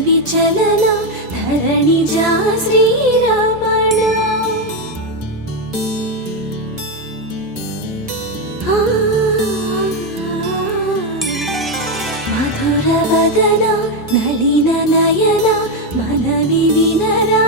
విచలన ధరణిజా శ్రీరమణ మధుర వదన నళిన నయన మనవి వినరా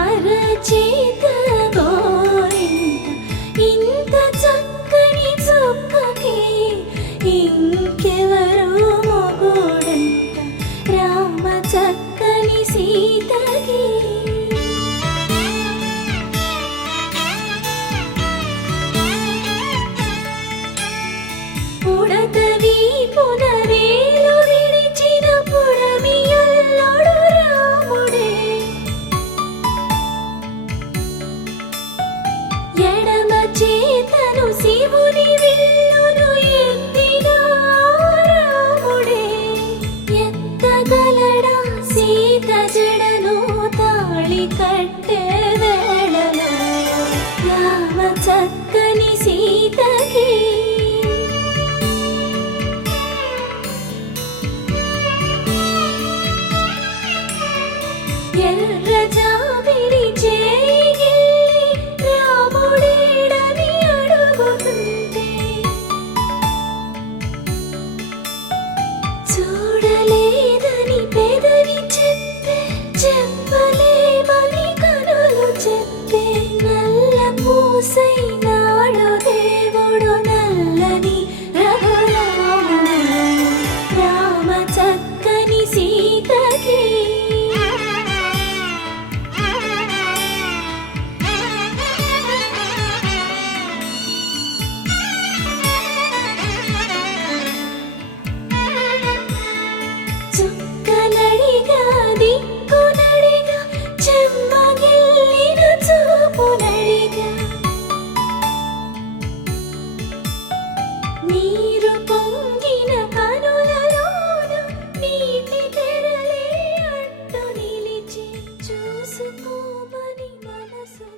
అరచేత గోరింట ఇంత చక్కని చుక్కకి ఇంకెవరు మొగుడంట రామ చక్కని సీతకి పుడతవి పునవేలు విడిచిన పుడమియల్లోడు రాముడే చేతను శివుని విల్లును ఎత్తిన రాముడే ఎత్తగలడా సీత జడను తాళి కట్టే వేళలో రామ చక్కని సీతకి ఎర్ర జాబిలి చేయి రాముడేడని అడుగుతుంటే చూడలేదని పెదవి చెప్పే చెప్పలేమని కనులు చెప్పే నల్ల పూసైనాడు దేవుడు నల్లని రఘురాముడు రామ చక్కని సీతకి చుక్కనడిగా దిక్కునడిగా చెమ్మగిల్లిన చూపునడిగా నీరు పొంగిన కనులలోన నీటి తెరలే అడ్డు నిలిచి చూసుకోమని మనసు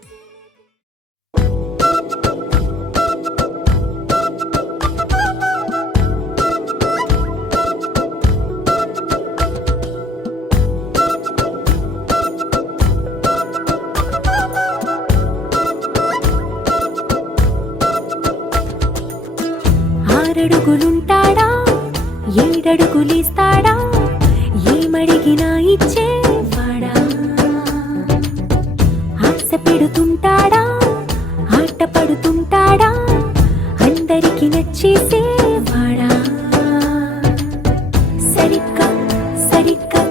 ఆరడుగులుంటాడా ఏడడుగులిస్తాడా ఏమడిగినా ఇచ్చేవాడా ఆశ పెడుతుంటాడా ఆట పడుతుంటాడా అందరికి నచ్చేసేవాడా సరిగ్గా సరిగ్గా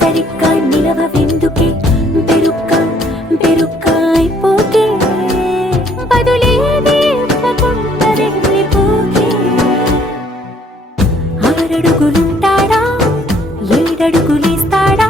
సరిగ్గా నిలవెందుకే బెరుక్క బెరుక్క అయిపోతే బదులేదే ఇవ్వకుండా వెళ్ళిపోకే ఆరడుగులుంటాడా ఏడడుగులిస్తాడా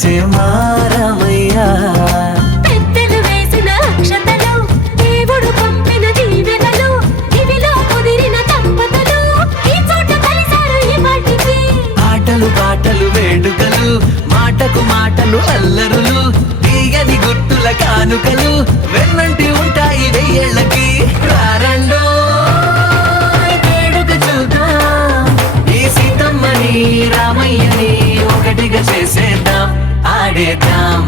వచ్చే మారమయ్యా. పెద్దలు వేసిన అక్షతలు, దేవుడు పంపిన దీవెనలు, ఇవిలో కుదిరిన దంపతులు ఈ చోట కలిసారు ఇవాటికి. ఆటలు పాటలు వేడుకలు, మాటకు మాటలు అల్లరులు, తీయని గుర్తుల కానుకలు వెన్నంటి ఉంటాయి వెయ్యేళ్ళకి. రారండో వేడుక చూద్దాం, ఈ సీతమ్మని రామయ్యని ఒకటిగా చేసేద్దాం. ఆడేద్దాం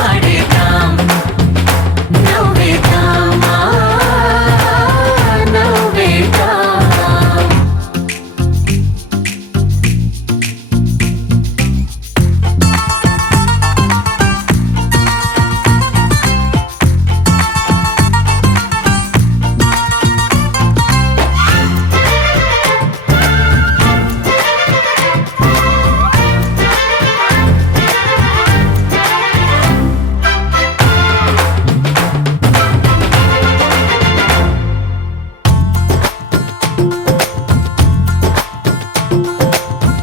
ఆడేద్దాం నవ్వేద్దాం నవ్వేద్దాం.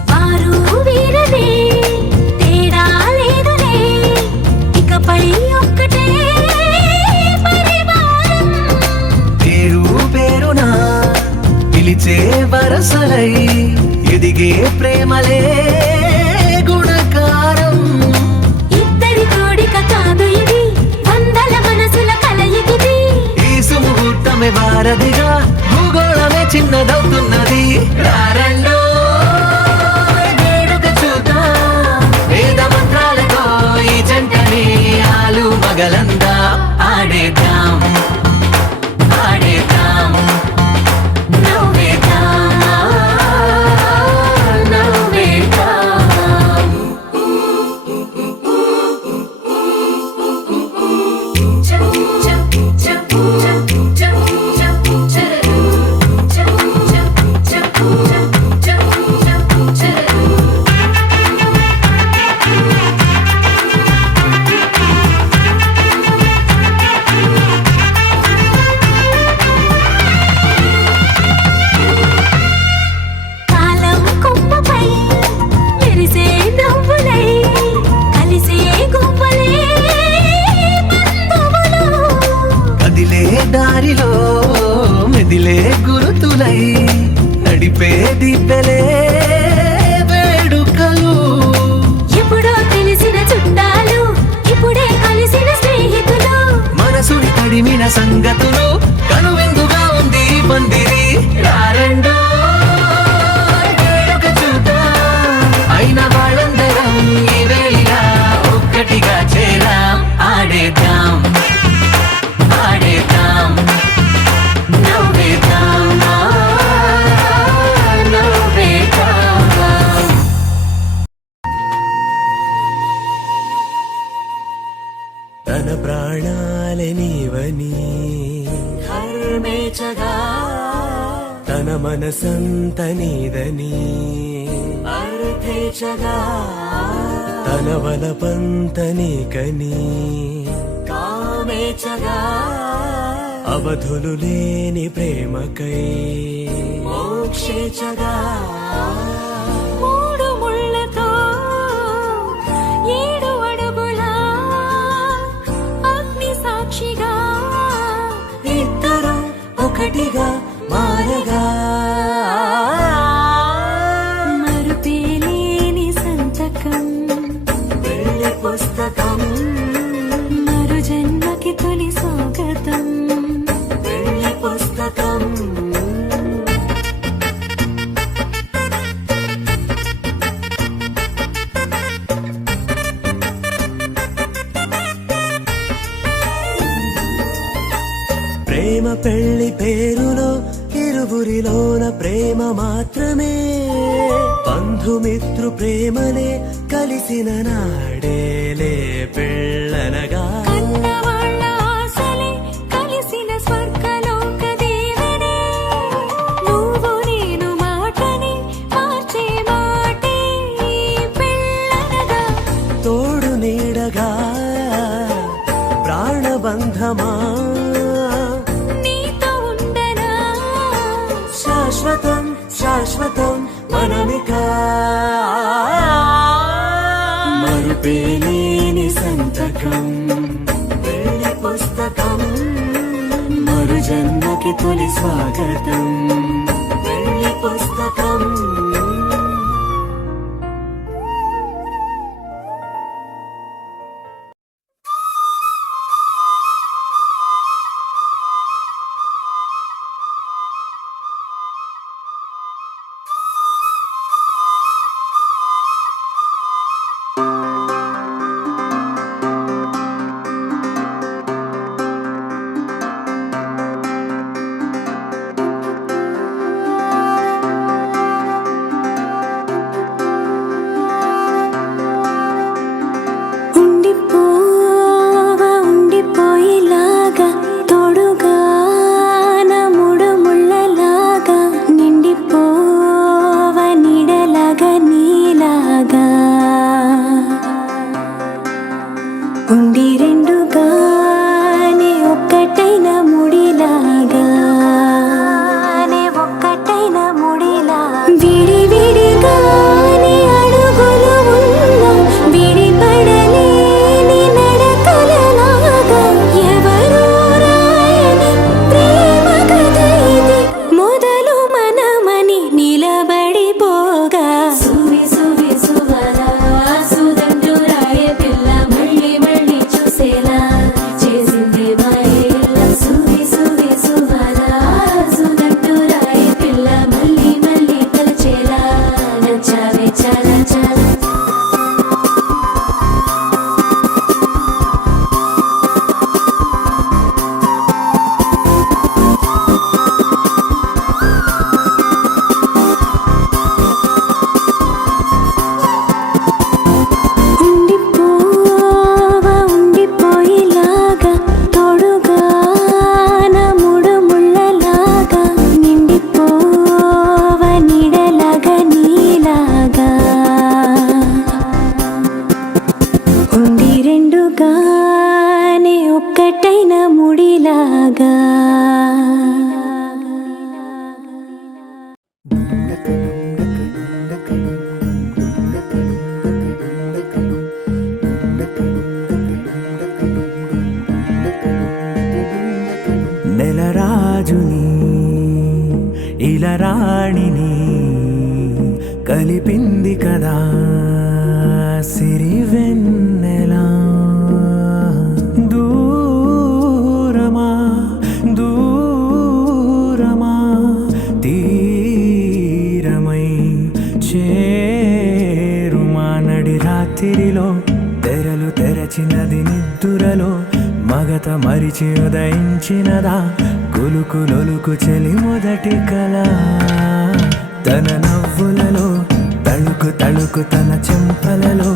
వారు వీరనే తేడా లేదులే, ఇకపై ఒక్కటే పరివారం. పేరు పేరునా పిలిచే వరసలై ఎదిగే ప్రేమలే గుణకారం. ఇద్దరి కోడిక కాదు ఇది, వందల మనసుల కలయికిది. ఈ సుముహూర్తమే వారధిగా, భూగోళమే చిన్నదవుతున్నది. రారండో వేడుక చూద్దాం, వేద మంత్రాలతో ఈ జంటని ఆలు మగలందా. ఆడేద్దాం ఆడేద్దాం నవ్వేద్దాం నవ్వేద్దాం. కాలం కొమ్మపై మెరిసే నవ్వులై, కలిసే గువ్వలే బంధువులు. కదిలే దారిలో మెదిలే గురుతులై, నడిపే దిబ్బెలే వేడుకలు. ఎప్పుడో తెలిసిన చుట్టాలు, ఇప్పుడే కలిసిన స్నేహితులు. మనసుని తడిమిన సంగతులు, కనువిందుగా ఉంది ఈ పందిరి. రారండో వేడుక చూద్దాం, అయిన వాళ్ళందరం ఈ వేళ ఒక్కటిగా చేరాం. ఆడేద్దాం ఆడేద్దాం నవ్వేద్దాం నవ్వేద్దాం. తన ప్రాణాలే నీవని హర్మేచగా తన మనసంత నీదని అర్థేచగా తన వలపంత నీకని కామేచగా అవధులు లేని ప్రేమకై మోక్షేచగా మూడు ముళ్ళతో 7 అడుగుల అగ్ని సాక్షిగా, ఇద్దరు ఒకటిగా మారగా. మరుపేలేని సంతకం, వెళ్ళి పుస్తకం మరు జన్మకి తొలి స్వాగతం. వెళ్ళి పుస్తకం. ప్రేమ పెళ్లి పేరులో ఇరువురిలోన ప్రేమ మాత్రమే, బంధుమిత్రు ప్రేమలే కలిసిన నాడేలే పెళ్ళనగా. కన్నవాళ్ళ ఆశలే కలిసిన స్వర్గలోక దీవెనే, నువ్వు నేను మాటని మార్చే మాటే పెళ్ళనగా. తోడు నీడగా ప్రాణబంధమా నీతో ఉండనా శాశ్వతం శాశ్వతం మనమిక జన్మకి తొలి స్వాగతం పెళ్లి పుస్తకం నెలరాజుని ఇలరాణిని కలిపింది కదా సిరివెన్నెలా దూరమా దూరమా తీరమై చేరుమా నడి రాత్రిలో తెరలు తెరచినది నిద్దురలో మగత మరిచి ఉదయించినదా కులుకులొలుకు చెలి మొదటి కళ తన నవ్వులలో తళుకు తళుకు తన చెంపలలో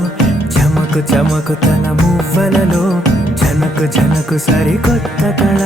చమకు చమకు తన మువ్వలలో జనకు జనకు సరికొత్త కళ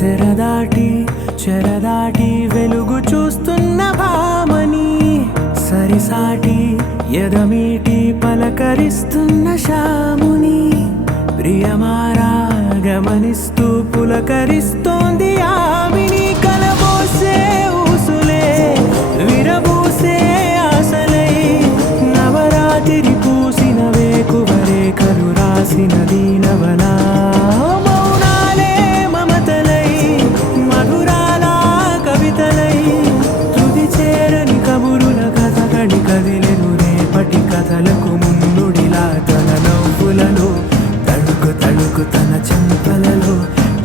తెరదాటి చెరదాటి వెలుగు చూస్తున్న భామని సరిసాటి ఎదమీటి పలకరిస్తున్న శాముని ప్రియమారా గమనిస్తూ పులకరిస్తోంది ఆవిని కలబోసే ఊసులే విరబూసే ఆశలై నవరాత్రి పూసిన వేకువరేఖలు రాసిన దీనవనా కథలకు ముందుడిలా తన నవ్వులలో తడుకు తడుకు తన చెంపలలో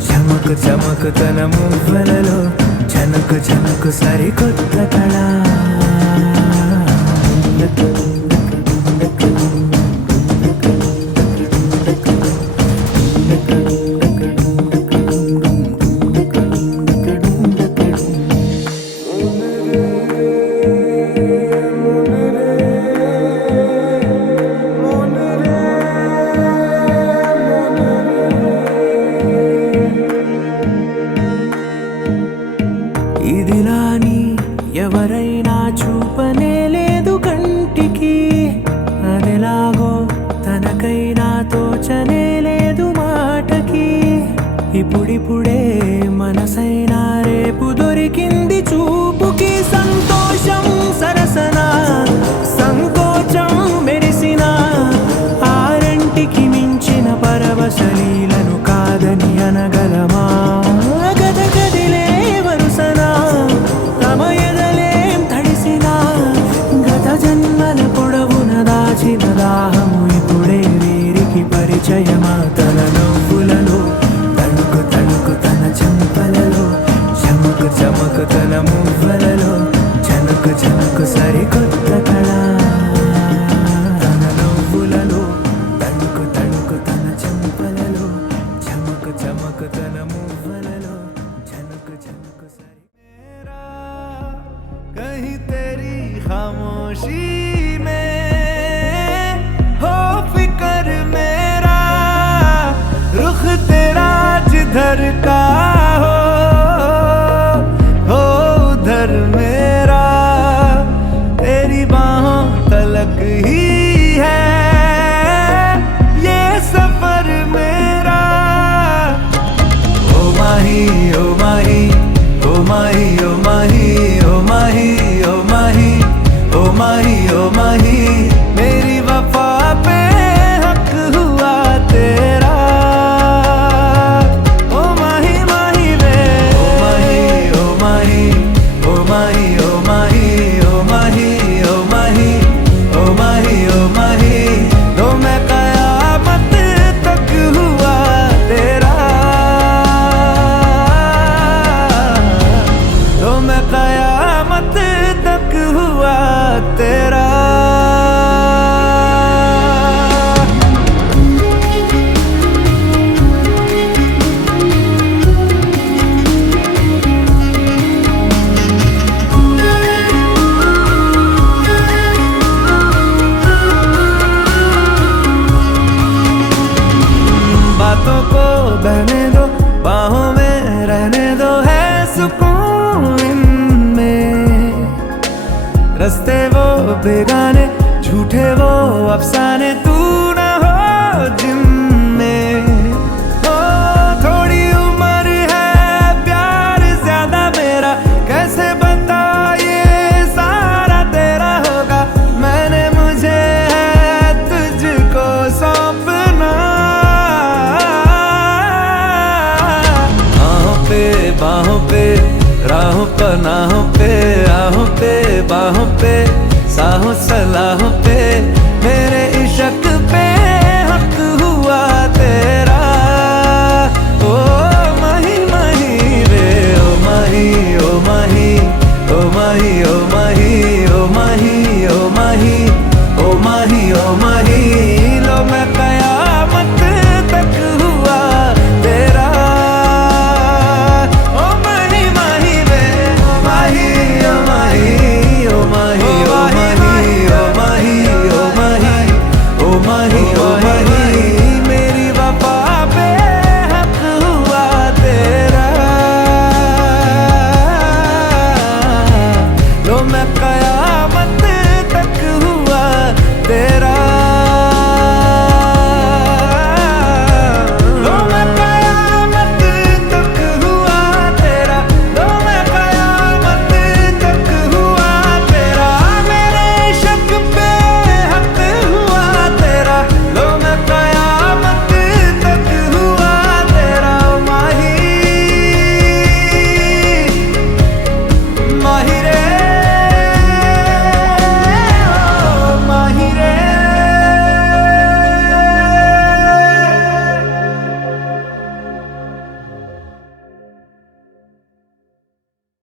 చమకు చమకు తన మువ్వలలో జనకు జనకు సరికొత్త కళ ఎవరైనా చూపనే లేదు కంటికి, అదెలాగో తనకైనా తోచనే లేదు మాటకి. ఇప్పుడిప్పుడే మనసైనా రేపు దొరికింది చూపుకి. సంతోషం సరసన సంకోచం మెరిసిన ఆరంటికి మించిన పరవశలీలను కాదని అనగలమా? గద గదిలే వరుసన తమ ఎదలేం తడిసిన గత జన్మల పొడవున దాచిన దాహము ఇప్పుడే వీరికి పరిచయమా? తన నవ్వులలో తణుకు తణుకు తన చెంపలలో, చమకు చమకు తన మువ్వలలో, చనుకు చనుకు సరికొత్త కళ. తన నవ్వులలో తణుకు తణుకు తన చెంపలలో, చమకు చమకు తన మువ్వలలో, చనుకు చనుకు సరి. कहीं तेरी खामोशी में हो फिकर मेरा, रुख तेरा जिधर का हो उधर मेरा, तेरी बाहों तलक ही है ये सफर मेरा. ओ माही ओ माही ओ माही ओ माही ओ माही ओ माही ओ माही ओ माही, मेरी वफा पे हक हुआ तेरा. ओ माही माही वे ओ माही ओ माही ओ माही ओ माही ओ माही ओ माही ओ माही ओ माही, तो मैं कयामत तक हुआ तेरा. तो मैं कयामत तक हुआ तेरा. बातों को बहने दो, बाहों में रहने दो, है सुकून इनमें. रस्ते वो बेगाने, झूठे वो अफसाने, तू न हो जिनमें. ओ थोड़ी उम्र है, प्यार ज्यादा मेरा, कैसे बता ये सारा तेरा होगा. मैंने मुझे है तुझको सौंपना. बाहों पे राहों पनाहों पे, आहों पे बाहों पे, साहों सलाहों पे,